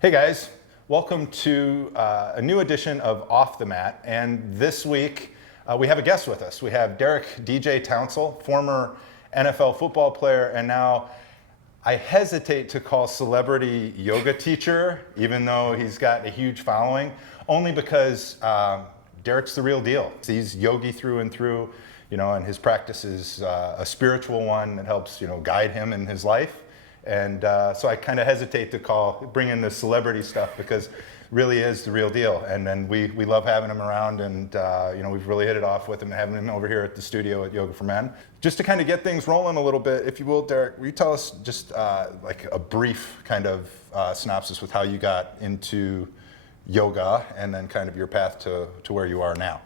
Hey guys, welcome to a new edition of Off the Mat. And this week we have a guest with us. We have Derrick Townsel, former NFL football player, and now I hesitate to call celebrity yoga teacher, even though he's got a huge following, only because Derrick's the real deal. He's yogi through and through, and his practice is a spiritual one that helps, guide him in his life. And so I kind of hesitate to bring in the celebrity stuff because really is the real deal. And then we love having him around, and we've really hit it off with him, having him over here at the studio at Yoga for Men. Just to kind of get things rolling a little bit, if you will, Derrick, will you tell us just like a brief kind of synopsis with how you got into yoga and then kind of your path to where you are now?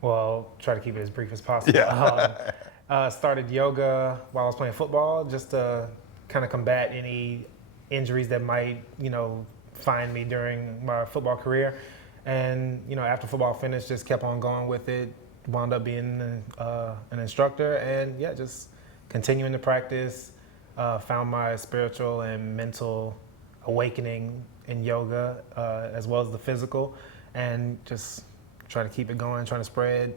Well, try to keep it as brief as possible. Yeah. Started yoga while I was playing football, just to kind of combat any injuries that might, find me during my football career. And, after football finished, just kept on going with it, wound up being an instructor, and just continuing to practice, found my spiritual and mental awakening in yoga, as well as the physical, and just try to keep it going, trying to spread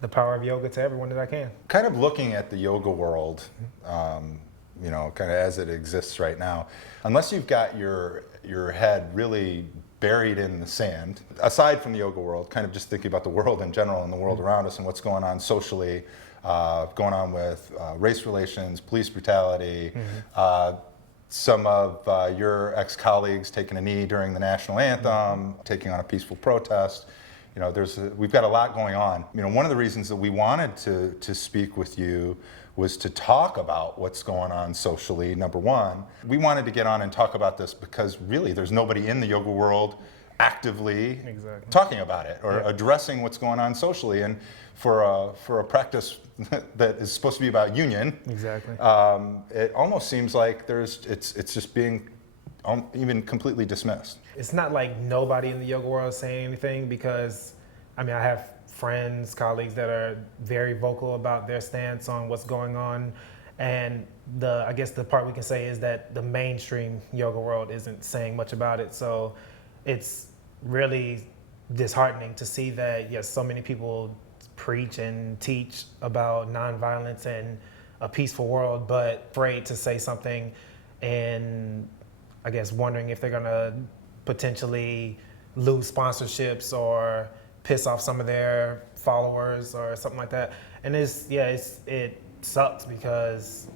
the power of yoga to everyone that I can. Kind of looking at the yoga world, kind of as it exists right now, unless you've got your head really buried in the sand, aside from the yoga world, kind of just thinking about the world in general and the world around us and what's going on socially, going on with race relations, police brutality, some of your ex-colleagues taking a knee during the national anthem, taking on a peaceful protest. We've got a lot going on. One of the reasons that we wanted to speak with you was to talk about what's going on socially. Number one, we wanted to get on and talk about this because really there's nobody in the yoga world actively talking about it or addressing what's going on socially. And for a practice that is supposed to be about union, it almost seems like it's just being even completely dismissed. It's not like nobody in the yoga world is saying anything, because I have friends, colleagues that are very vocal about their stance on what's going on. And I guess the part we can say is that the mainstream yoga world isn't saying much about it. So it's really disheartening to see that, yes, so many people preach and teach about nonviolence and a peaceful world, but afraid to say something, and I guess wondering if they're gonna potentially lose sponsorships or piss off some of their followers or something like that. And it sucks because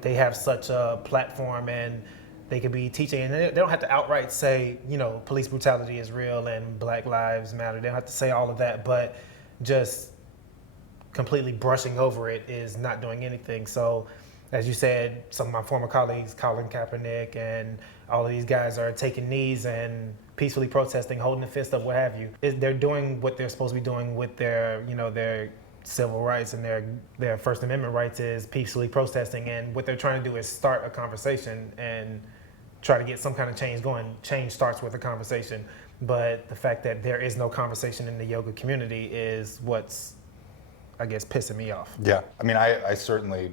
they have such a platform and they could be teaching, and they don't have to outright say, police brutality is real and Black Lives Matter. They don't have to say all of that, but just completely brushing over it is not doing anything. So as you said, some of my former colleagues, Colin Kaepernick and all of these guys, are taking knees and peacefully protesting, holding a fist up, what have you. They're doing what they're supposed to be doing with their, their civil rights and their First Amendment rights, is peacefully protesting. And what they're trying to do is start a conversation and try to get some kind of change going. Change starts with a conversation. But the fact that there is no conversation in the yoga community is what's, I guess, pissing me off. Yeah, I certainly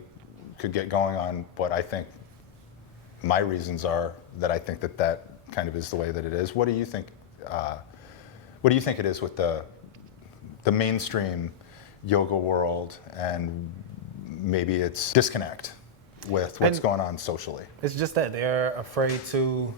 could get going on what I think my reasons are that I think that kind of is the way that it is. What do you think? What do you think it is with the mainstream yoga world, and maybe it's disconnect with what's going on socially? It's just that they're afraid to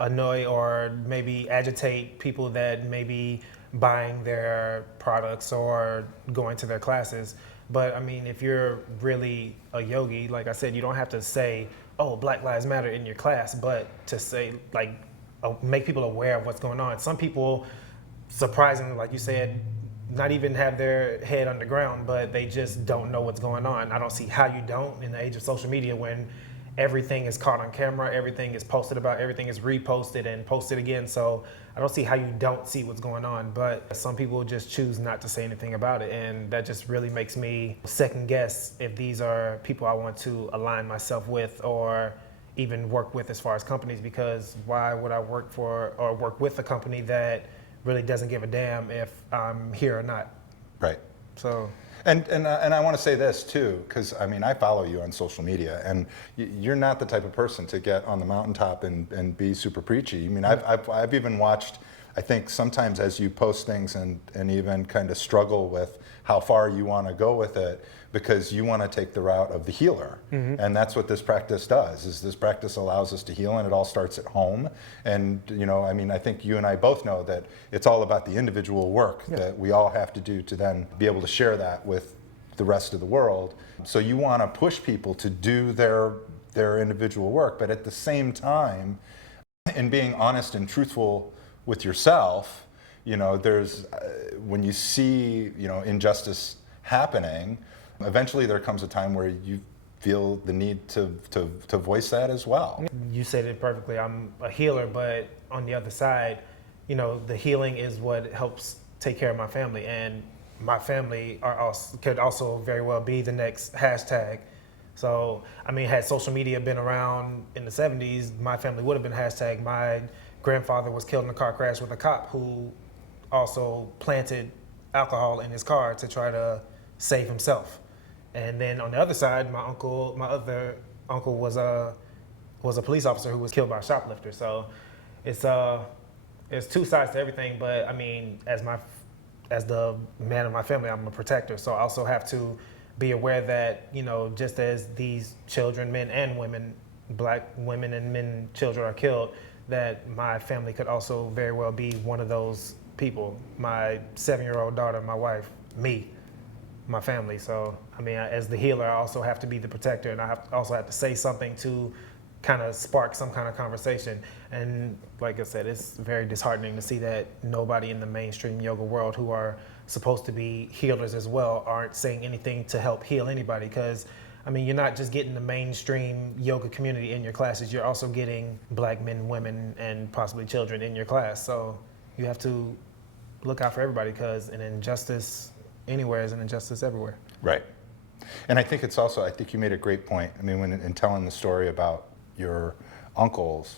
annoy or maybe agitate people that may be buying their products or going to their classes. But if you're really a yogi, like I said, you don't have to say, oh, Black Lives Matter in your class, but to say, make people aware of what's going on. Some people, surprisingly, like you said, not even have their head underground, but they just don't know what's going on. I don't see how you don't in the age of social media, when everything is caught on camera, everything is posted about, everything is reposted and posted again. So I don't see how you don't see what's going on, but some people just choose not to say anything about it. And that just really makes me second guess if these are people I want to align myself with or even work with as far as companies, because why would I work for or work with a company that really doesn't give a damn if I'm here or not? Right. So And I want to say this too, because I mean I follow you on social media, and you're not the type of person to get on the mountaintop and be super preachy. I mean I've even watched. I think sometimes as you post things and even kind of struggle with how far you want to go with it, because you want to take the route of the healer. And that's what this practice does, is this practice allows us to heal, and it all starts at home. And I mean, I think you and I both know that it's all about the individual work that we all have to do to then be able to share that with the rest of the world. So you want to push people to do their individual work, but at the same time, in being honest and truthful with yourself, there's when you see injustice happening, eventually there comes a time where you feel the need to voice that as well. You said it perfectly. I'm a healer, but on the other side, the healing is what helps take care of my family, and my family could also very well be the next hashtag. So, I mean, had social media been around in the 70s, my family would have been hashtag. My grandfather was killed in a car crash with a cop who also planted alcohol in his car to try to save himself. And then on the other side, my other uncle was a police officer who was killed by a shoplifter. So it's two sides to everything. But I mean, as the man of my family, I'm a protector. So I also have to be aware that, just as these children, men and women, black women and men, children are killed, that my family could also very well be one of those people. My 7-year-old daughter, my wife, me, my family. So, I mean, as the healer, I also have to be the protector, and I also have to say something to kind of spark some kind of conversation. And like I said, it's very disheartening to see that nobody in the mainstream yoga world, who are supposed to be healers as well, aren't saying anything to help heal anybody. Because I mean, you're not just getting the mainstream yoga community in your classes, you're also getting black men, women, and possibly children in your class. So you have to look out for everybody, because an injustice anywhere is an injustice everywhere. Right. And I think I think you made a great point. I mean, when in telling the story about your uncles,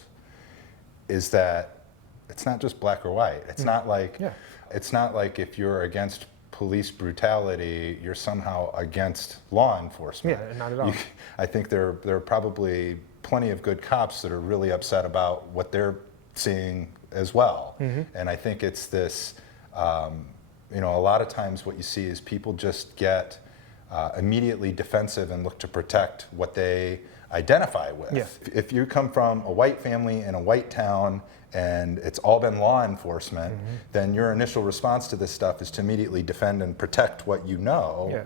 is that it's not just black or white. It's not like, it's not like if you're against police brutality, you're somehow against law enforcement. Yeah, not at all. I think there are probably plenty of good cops that are really upset about what they're seeing as well. And I think it's this, a lot of times what you see is people just get immediately defensive and look to protect what they identify with. Yeah. If you come from a white family in a white town and it's all been law enforcement, then your initial response to this stuff is to immediately defend and protect what you know.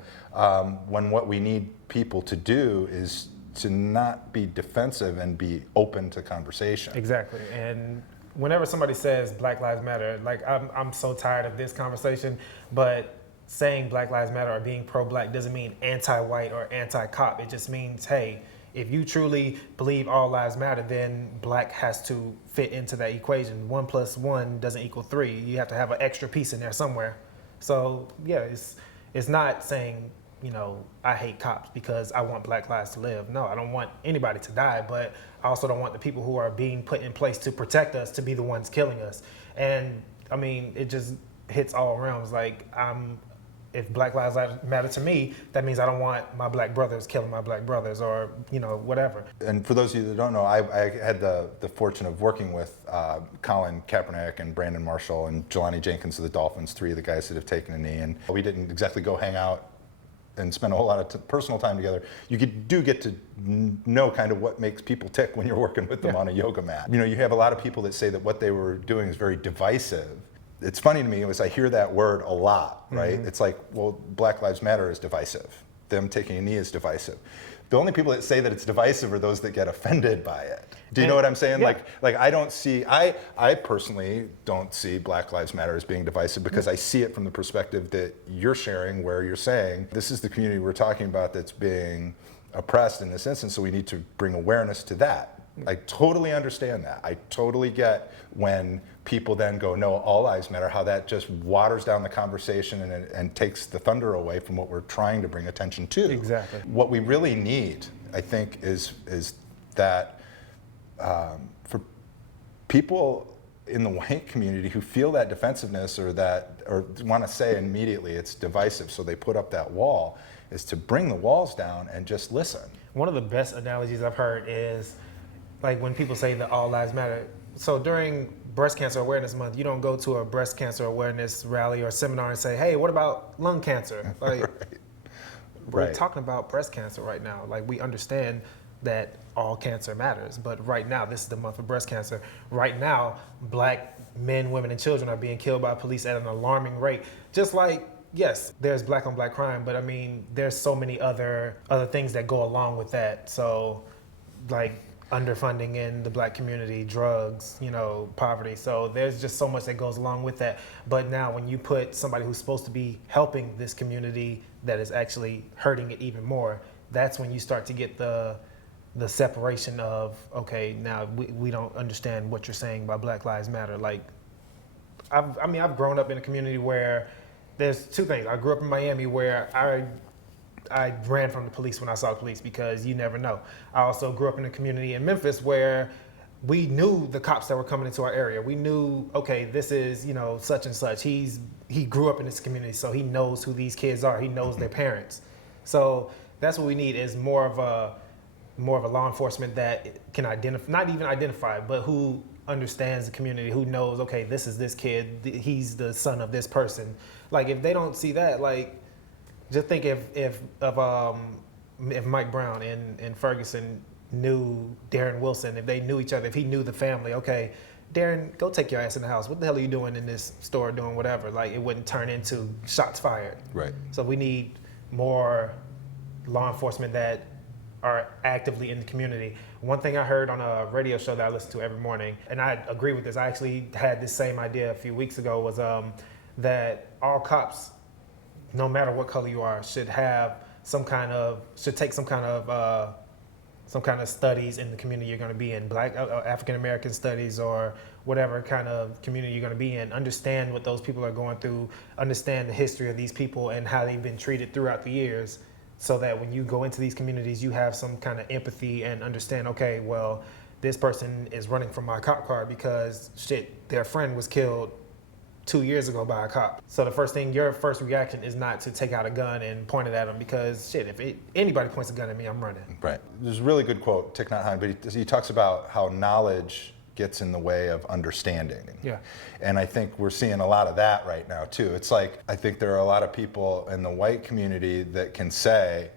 When what we need people to do is to not be defensive and be open to conversation. Exactly. And whenever somebody says Black Lives Matter, like I'm so tired of this conversation, but saying Black Lives Matter or being pro-black doesn't mean anti-white or anti-cop. It just means, hey, if you truly believe all lives matter, then black has to fit into that equation. 1 + 1 doesn't equal 3. You have to have an extra piece in there somewhere. So yeah, it's not saying, I hate cops because I want black lives to live. No, I don't want anybody to die, but I also don't want the people who are being put in place to protect us to be the ones killing us. And I mean, it just hits all realms. Like, if Black Lives Matter to me, that means I don't want my black brothers killing my black brothers, or whatever. And for those of you that don't know, I had the fortune of working with Colin Kaepernick and Brandon Marshall and Jelani Jenkins of the Dolphins, 3 of the guys that have taken a knee. And we didn't exactly go hang out and spend a whole lot of personal time together. You do get to know kind of what makes people tick when you're working with them on a yoga mat. You have a lot of people that say that what they were doing is very divisive. It's funny to me as I hear that word a lot, right? It's like, well, Black Lives Matter is divisive. Them taking a knee is divisive. The only people that say that it's divisive are those that get offended by it. Do you know what I'm saying? Yeah. Like I personally don't see Black Lives Matter as being divisive, because I see it from the perspective that you're sharing, where you're saying, this is the community we're talking about that's being oppressed in this instance, so we need to bring awareness to that. I totally understand that. I totally get when people then go, no, all lives matter, how that just waters down the conversation and takes the thunder away from what we're trying to bring attention to. Exactly. What we really need, I think, is that for people in the white community who feel that defensiveness or that or want to say immediately, it's divisive. So they put up that wall, is to bring the walls down and just listen. One of the best analogies I've heard is like when people say that all lives matter. So during Breast Cancer Awareness Month, you don't go to a breast cancer awareness rally or seminar and say, hey, what about lung cancer? Like, we're Right. talking about breast cancer right now. Like, we understand that all cancer matters, but right now, this is the month of breast cancer. Right now, black men, women, and children are being killed by police at an alarming rate. Just like, yes, there's black on black crime, but I mean, there's so many other things that go along with that. So, like, underfunding in the black community, drugs, poverty. So there's just so much that goes along with that. But now when you put somebody who's supposed to be helping this community that is actually hurting it even more, that's when you start to get the separation of, okay, now we don't understand what you're saying about Black Lives Matter. Like, I've grown up in a community where there's two things. I grew up in Miami where I ran from the police when I saw the police because you never know. I also grew up in a community in Memphis where we knew the cops that were coming into our area. We knew, okay, this is, such and such. He grew up in this community, so he knows who these kids are. He knows their parents. So that's what we need is more of a law enforcement that can identify, not even identify, but who understands the community, who knows, okay, this is this kid, he's the son of this person. Like, if they don't see that, like, just think if Mike Brown and Ferguson knew Darren Wilson, if they knew each other, if he knew the family, okay, Darren, go take your ass in the house. What the hell are you doing in this store doing whatever? Like, it wouldn't turn into shots fired. Right. So we need more law enforcement that are actively in the community. One thing I heard on a radio show that I listen to every morning, and I agree with this, I actually had this same idea a few weeks ago, was that all cops, no matter what color you are, should take some kind of studies in the community you're going to be in, Black, African American studies, or whatever kind of community you're going to be in. Understand what those people are going through, understand the history of these people and how they've been treated throughout the years, so that when you go into these communities, you have some kind of empathy and understand, okay, well, this person is running from my cop car because their friend was killed 2 years ago by a cop. So your first reaction is not to take out a gun and point it at them because if anybody points a gun at me, I'm running. Right. There's a really good quote, Thich Nhat Hanh, but he talks about how knowledge gets in the way of understanding. Yeah. And I think we're seeing a lot of that right now too. It's like, I think there are a lot of people in the white community that can say,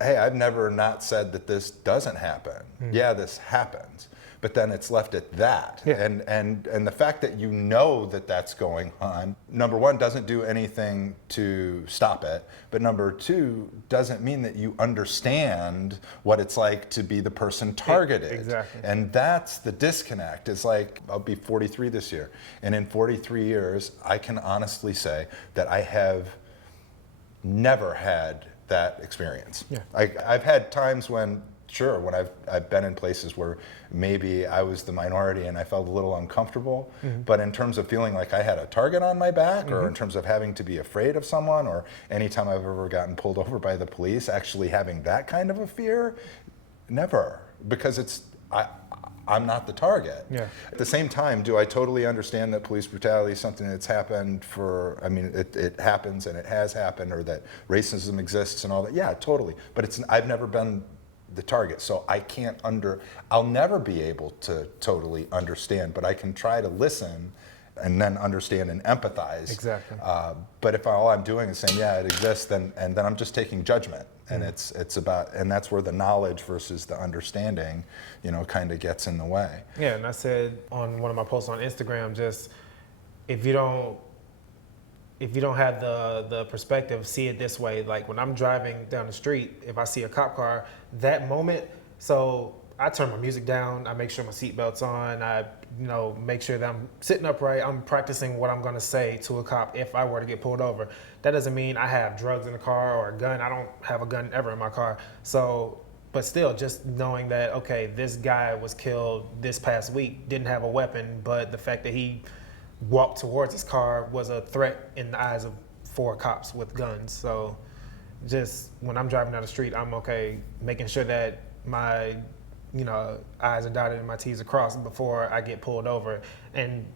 hey, I've never not said that this doesn't happen. Yeah, this happens. But then it's left at that. Yeah. And the fact that you know that that's going on, number one, doesn't do anything to stop it. But number two, doesn't mean that you understand what it's like to be the person targeted. Exactly. And that's the disconnect. It's like, I'll be 43 this year. And in 43 years, I can honestly say that I have never had that experience. Yeah. I've had times when I've been in places where maybe I was the minority and I felt a little uncomfortable, but in terms of feeling like I had a target on my back, or in terms of having to be afraid of someone, or anytime I've ever gotten pulled over by the police, actually having that kind of a fear, never, because I'm not the target. Yeah. At the same time, do I totally understand that police brutality is something that's happened it happens and it has happened, or that racism exists and all that? Yeah, totally. But I've never been the target, so I'll never be able to totally understand, but I can try to listen and then understand and empathize. Exactly. But if all I'm doing is saying, yeah, it exists, then I'm just taking judgment, and it's about, and that's where the knowledge versus the understanding, kind of gets in the way. Yeah, and I said on one of my posts on Instagram, just if you don't have the perspective, see it this way. Like when I'm driving down the street, if I see a cop car, that moment, so I turn my music down, I make sure my seatbelt's on, I make sure that I'm sitting upright, I'm practicing what I'm gonna say to a cop if I were to get pulled over. That doesn't mean I have drugs in the car or a gun. I don't have a gun ever in my car. So, but still, just knowing that, okay, this guy was killed this past week, didn't have a weapon, but the fact that he walked towards his car was a threat in the eyes of 4 cops with guns. So just when I'm driving down the street, I'm okay making sure that my I's are dotted and my T's are crossed before I get pulled over. And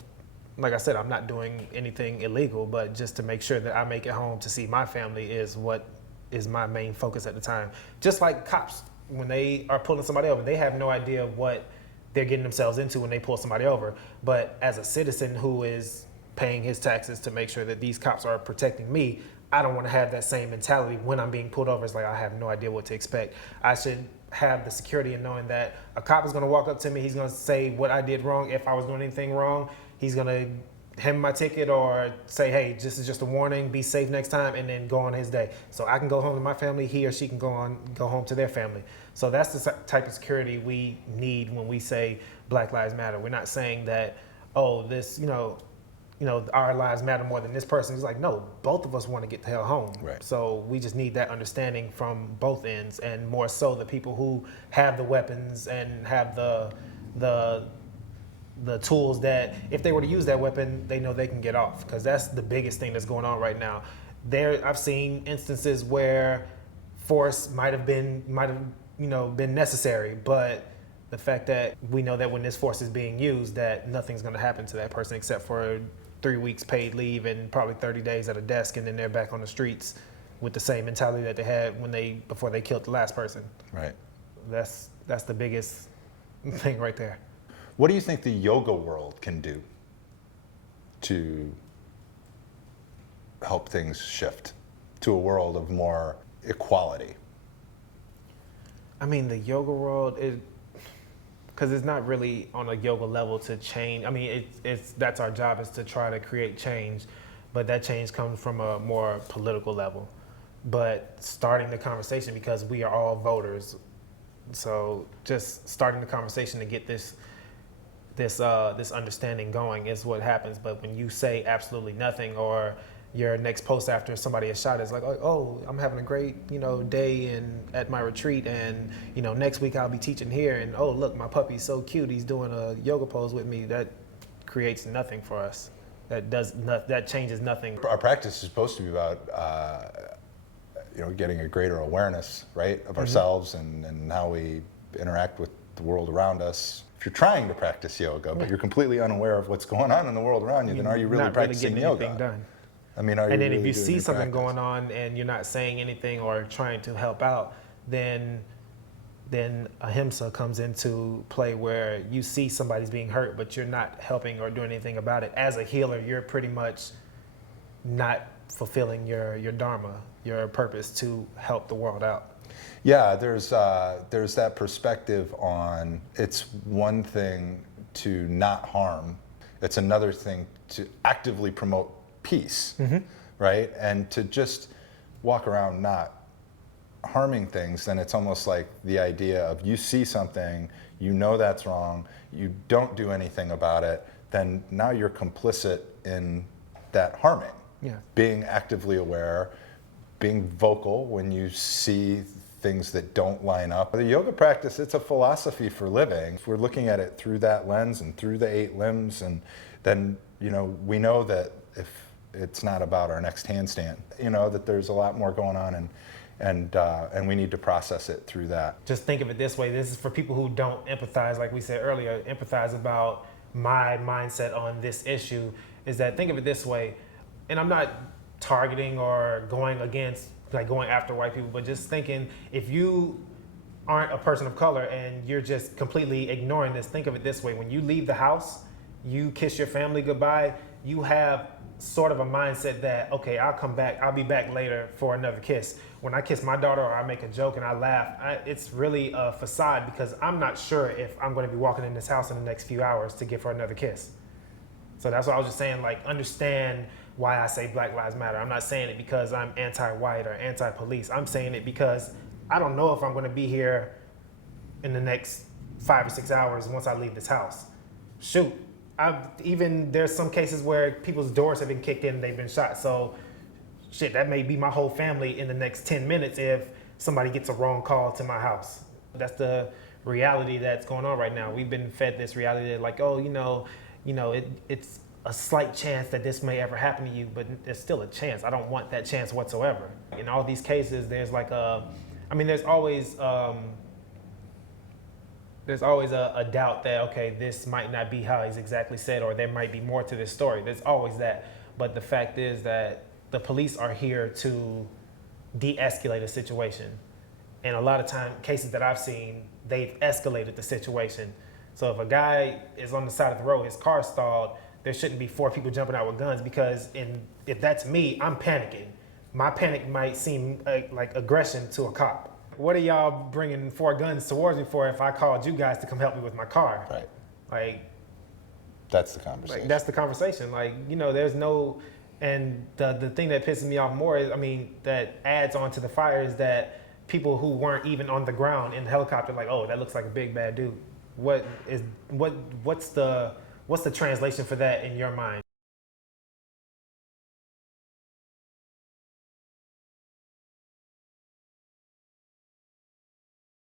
like I said, I'm not doing anything illegal, but just to make sure that I make it home to see my family is what is my main focus at the time. Just like cops, when they are pulling somebody over, they have no idea what they're getting themselves into when they pull somebody over. But as a citizen who is paying his taxes to make sure that these cops are protecting me, I don't want to have that same mentality when I'm being pulled over. It's like I have no idea what to expect. I should have the security in knowing that a cop is going to walk up to me, he's going to say what I did wrong. If I was doing anything wrong, he's going to hand me my ticket or say, hey, this is just a warning, be safe next time, and then go on his day. So I can go home to my family, he or she can go home to their family. So that's the type of security we need when we say Black Lives Matter. We're not saying that, oh, this, our lives matter more than this person. It's like, no, both of us want to get the hell home. Right. So we just need that understanding from both ends, and more so the people who have the weapons and have the tools that if they were to use that weapon, they know they can get off, because that's the biggest thing that's going on right now. I've seen instances where force might have been necessary, but the fact that we know that when this force is being used, that nothing's going to happen to that person except for 3 weeks paid leave and probably 30 days at a desk, and then they're back on the streets with the same mentality that they had before they killed the last person. Right. That's the biggest thing right there. What do you think the yoga world can do to help things shift to a world of more equality? I mean, the yoga world because it's not really on a yoga level to change. I mean, that's our job, is to try to create change, but that change comes from a more political level. But starting the conversation, because we are all voters, so just starting the conversation to get this understanding going is what happens. But when you say absolutely nothing, or your next post after somebody is shot is like, oh, I'm having a great, day at my retreat, and next week I'll be teaching here, and oh, look, my puppy's so cute, he's doing a yoga pose with me. That creates nothing for us. That changes nothing. Our practice is supposed to be about getting a greater awareness, right, of ourselves and how we interact with the world around us. If you're trying to practice yoga, but you're completely unaware of what's going on in the world around you, then are you really practicing yoga? Done. I mean, are you and then really if you doing see your something practice? going on and you're not saying anything or trying to help out, then ahimsa comes into play, where you see somebody's being hurt, but you're not helping or doing anything about it. As a healer, you're pretty much not fulfilling your dharma, your purpose to help the world out. Yeah, there's that perspective on, it's one thing to not harm, it's another thing to actively promote peace, right? And to just walk around not harming things, then it's almost like the idea of, you see something, you know that's wrong, you don't do anything about it, then now you're complicit in that harming. Yeah. Being actively aware, being vocal when you see things that don't line up. The yoga practice, it's a philosophy for living. If we're looking at it through that lens and through the 8 limbs, and then we know that if it's not about our next handstand, that there's a lot more going on, and we need to process it through that. Just think of it this way. This is for people who don't empathize, like we said earlier, empathize about my mindset on this issue, is that, think of it this way, and I'm not targeting or going after white people, but just thinking, if you aren't a person of color and you're just completely ignoring this, think of it this way. When you leave the house, you kiss your family goodbye, you have sort of a mindset that, okay, I'll be back later for another kiss. When I kiss my daughter, or I make a joke and I laugh, it's really a facade, because I'm not sure if I'm going to be walking in this house in the next few hours to give her another kiss. So that's why I was just saying, understand why I say Black Lives Matter. I'm not saying it because I'm anti-white or anti-police. I'm saying it because I don't know if I'm going to be here in the next 5 or 6 hours once I leave this house. Shoot, there's some cases where people's doors have been kicked in and they've been shot. So shit, that may be my whole family in the next 10 minutes if somebody gets a wrong call to my house. That's the reality that's going on right now. We've been fed this reality that it's a slight chance that this may ever happen to you, but there's still a chance. I don't want that chance whatsoever. In all these cases, there's there's always there's always a doubt that, okay, this might not be how he's exactly said, or there might be more to this story. There's always that. But the fact is that the police are here to de-escalate a situation. And a lot of cases that I've seen, they've escalated the situation. So if a guy is on the side of the road, his car stalled, there shouldn't be 4 people jumping out with guns, because if that's me, I'm panicking. My panic might seem like aggression to a cop. What are y'all bringing 4 guns towards me for if I called you guys to come help me with my car? Right. Like, That's the conversation. like that's the conversation. Like, you know, there's no, and the thing that pisses me off more is, I mean, that adds on to the fire is that people who weren't even on the ground in the helicopter, like, oh, that looks like a big bad dude. What's the translation for that in your mind?